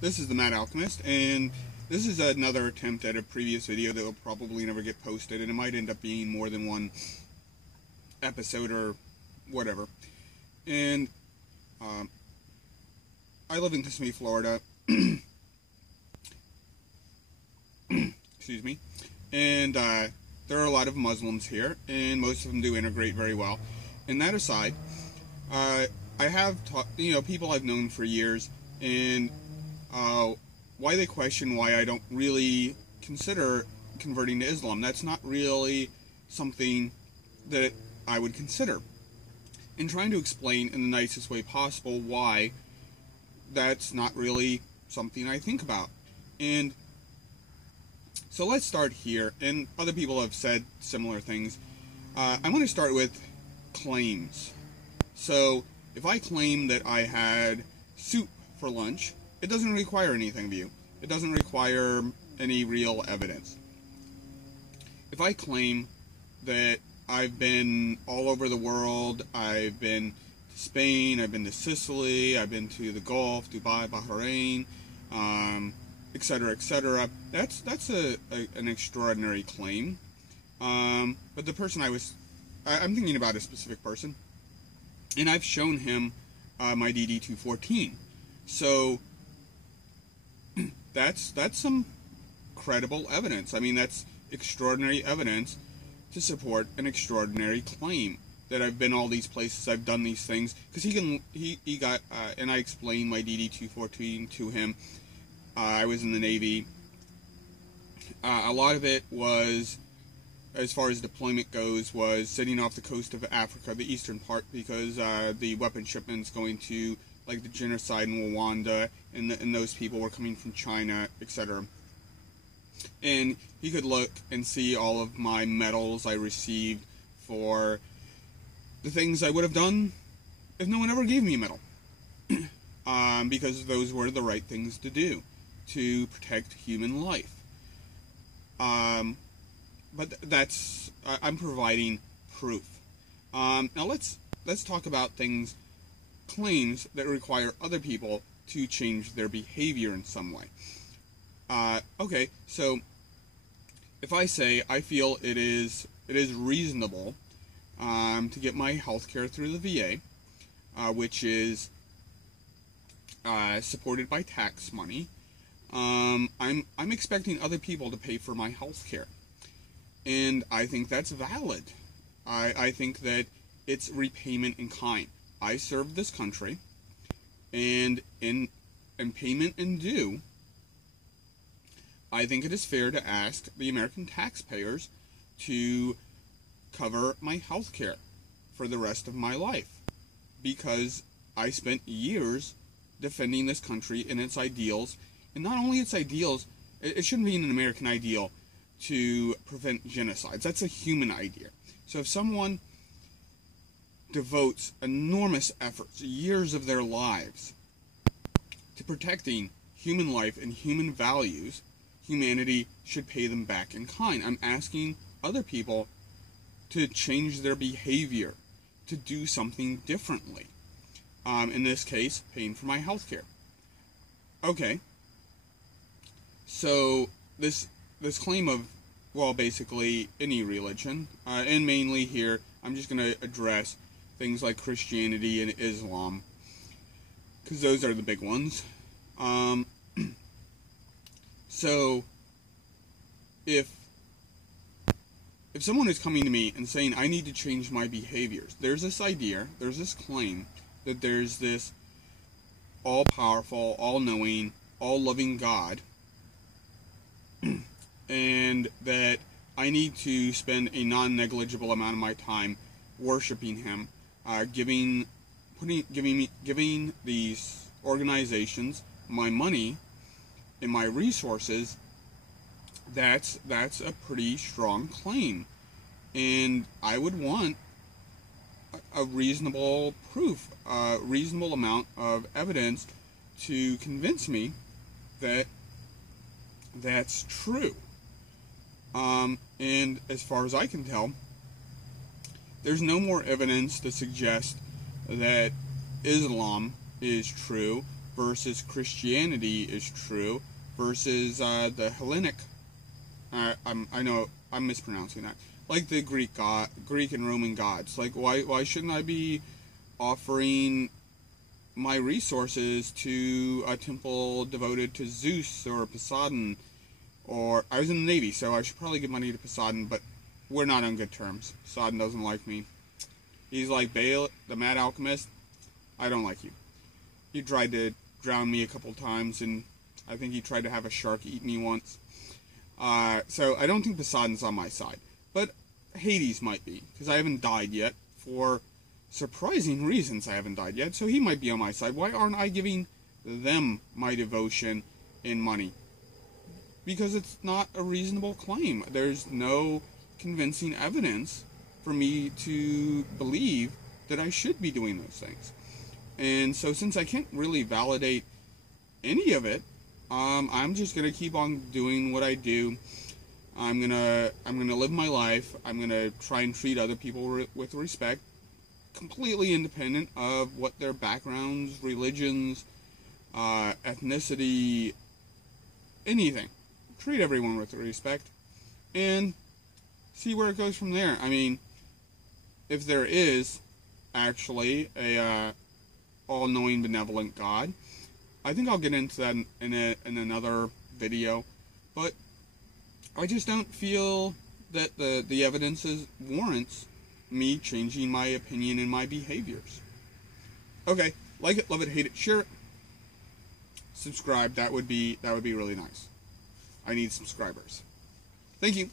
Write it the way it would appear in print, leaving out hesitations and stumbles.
This is the Mad Alchemist, and this is another attempt at a previous video that will probably never get posted, and it might end up being more than one episode or whatever. And I live in Kissimmee, Florida. Excuse me. And there are a lot of Muslims here, and most of them do integrate very well. And that aside, I have people I've known for years, and why they question why I don't really consider converting to Islam. That's not really something that I would consider. And trying to explain in the nicest way possible why that's not really something I think about. And so let's start here, and other people have said similar things. I'm going to start with claims. So if I claim that I had soup for lunch, it doesn't require anything of you. It doesn't require any real evidence. If I claim that I've been all over the world, I've been to Spain, I've been to Sicily, I've been to the Gulf, Dubai, Bahrain, etc., etc., that's an extraordinary claim. But the person I'm thinking about a specific person, and I've shown him my DD-214. So that's some credible evidence. I mean, that's extraordinary evidence to support an extraordinary claim that I've been all these places, I've done these things, because he got and I explained my DD-214 to him. I was in the Navy. A lot of it was, as far as deployment goes, was sitting off the coast of Africa, the eastern part, because the weapon shipments going to, like, the genocide in Rwanda, and those people were coming from China, etc. And he could look and see all of my medals I received for the things I would have done if no one ever gave me a medal. Because those were the right things to do, to protect human life. But I'm providing proof. Now let's talk about claims that require other people to change their behavior in some way. Okay, so if I say I feel it is reasonable to get my health care through the VA, which is supported by tax money, I'm expecting other people to pay for my health care, and I think that's valid. I think that it's repayment in kind. I served this country, and in payment in due, I think it is fair to ask the American taxpayers to cover my health care for the rest of my life, because I spent years defending this country and its ideals, and not only its ideals, it shouldn't be an American ideal to prevent genocides. That's a human idea. So if someone devotes enormous efforts, years of their lives, to protecting human life and human values, humanity should pay them back in kind. I'm asking other people to change their behavior, to do something differently. In this case, paying for my health care. Okay. So this claim of, well, basically any religion, and mainly here, I'm just going to address things like Christianity and Islam, because those are the big ones. So if someone is coming to me and saying I need to change my behaviors, there's this idea, there's this claim that there's this all-powerful, all-knowing, all-loving God, and that I need to spend a non-negligible amount of my time worshiping Him, giving these organizations my money and my resources. That's a pretty strong claim, and I would want a reasonable proof, a reasonable amount of evidence to convince me that that's true. And as far as I can tell, there's no more evidence to suggest that Islam is true versus Christianity is true versus the Hellenic. I know I'm mispronouncing that. Like the Greek and Roman gods. Like why shouldn't I be offering my resources to a temple devoted to Zeus or Poseidon? Or I was in the Navy, so I should probably give money to Poseidon, but we're not on good terms. Poseidon doesn't like me. He's like Baal, the mad alchemist. I don't like you. He tried to drown me a couple times, and I think he tried to have a shark eat me once. So I don't think Poseidon's on my side. But Hades might be, because I haven't died yet. For surprising reasons, I haven't died yet, so he might be on my side. Why aren't I giving them my devotion and money? Because it's not a reasonable claim. There's no convincing evidence for me to believe that I should be doing those things. And so since I can't really validate any of it, I'm just gonna keep on doing what I do. I'm gonna live my life. I'm gonna try and treat other people with respect, completely independent of what their backgrounds, religions, ethnicity, anything. Treat everyone with respect, and see where it goes from there. I mean, if there is actually a all-knowing, benevolent God, I think I'll get into that in another video. But I just don't feel that the evidence warrants me changing my opinion and my behaviors. Okay, like it, love it, hate it, share it, subscribe. That would be really nice. I need subscribers. Thank you.